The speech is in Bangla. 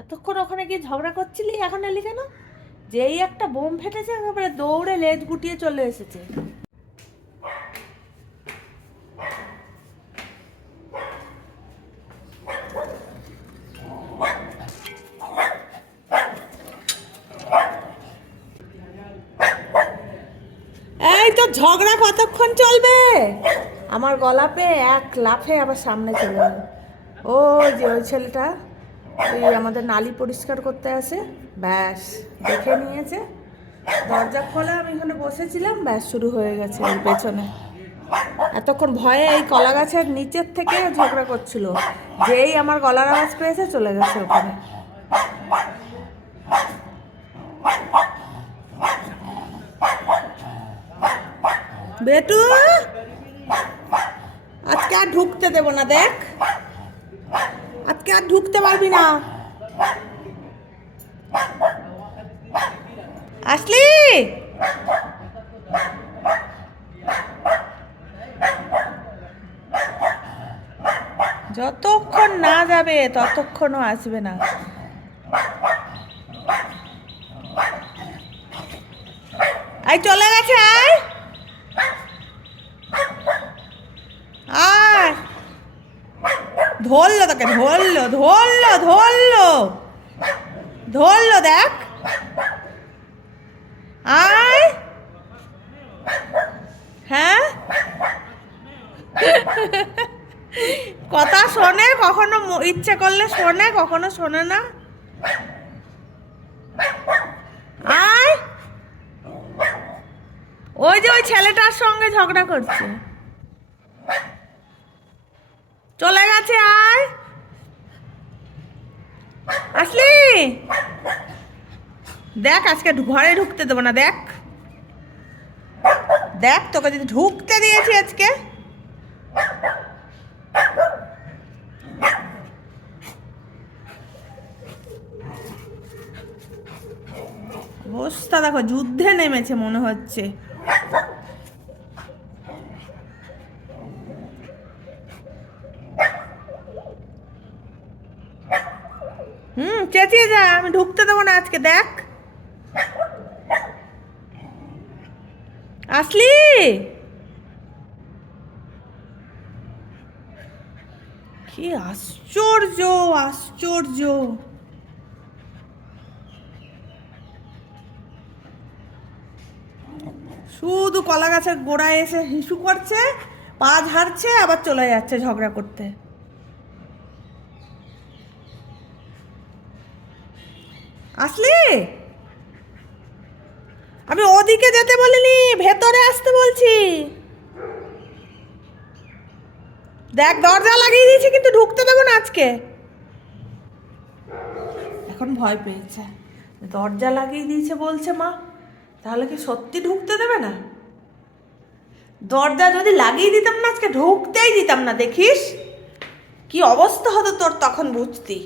এতক্ষণ ওখানে গিয়ে ঝগড়া করছিলি এখন এলি কেন? যেই একটা বোম ফেটেছে একেবারে দৌড়ে লেজ গুটিয়ে চলে এসেছে। এই তো ঝগড়া কতক্ষণ চলবে? আমার গলা পেয়ে এক লাফে আবার সামনে চলে ও যে ওই ছেলেটা। ওই আমাদের নালি পরিষ্কার করতে আসে। ব্যাস, দেখে নিয়েছে। দরজা খোলা, আমি এখানে বসেছিলাম, ব্যাস, শুরু হয়ে গেছে ওর পেছনে। এতক্ষণ ভয়ে এই কলা গাছের নিচের থেকে ঝগড়া করছিল। যেই আমার গলার আওয়াজ পেয়েছে, চলে গেছে ওখানে। বেটু, আজকে আর ঢুকতে দেবো না, দেখ। আজকে আর ঢুকতে পারবি না। আসলি? যতক্ষণ না যাবে, ততক্ষণও আসবে না। আই চলে গেছে, আয়। ধরলো তোকে, ধরলো ধরলো ধরলো। ধরলো দেখ। আয় হ্যাঁ? কথা শোনে, কখনো ইচ্ছে করলে শোনে, কখনো শোনে না। আয় ওই যে ওই ছেলেটার সঙ্গে ঝগড়া করছে। চলে গেছে আয় আসলি? দেখ, আজকে ঘরে ঢুকতে দেবো না, দেখ। দেখ, তোকে যদি ঢুকতে দিয়েছি আজকে। অবস্থা দেখো, যুদ্ধে নেমেছে মনে হচ্ছে। হুম, চেঁচিয়ে যা, আমি ঢুকতে দেবো না আজকে, দেখ। আসলি? কি আশ্চর্য আশ্চর্য। শুধু কলা গাছের গোড়ায় এসে হিসু করছে, পা ঝাড়ছে, আবার চলে যাচ্ছে ঝগড়া করতে। আসলি? আমি ওদিকে যেতে বলিনি, ভেতরে আসতে বলছি। দেখ, দরজা লাগিয়ে দিয়েছি, কিন্তু ঢুকতে দেবো না আজকে। এখন ভয় পেয়েছে। দরজা লাগিয়ে দিয়েছে বলছে মা, তাহলে কি সত্যি ঢুকতে দেবে না? দরজা যদি লাগিয়ে দিতাম না, আজকে ঢুকতেই দিতাম না, দেখিস? কি অবস্থা হতো তোর তখন বুঝতি।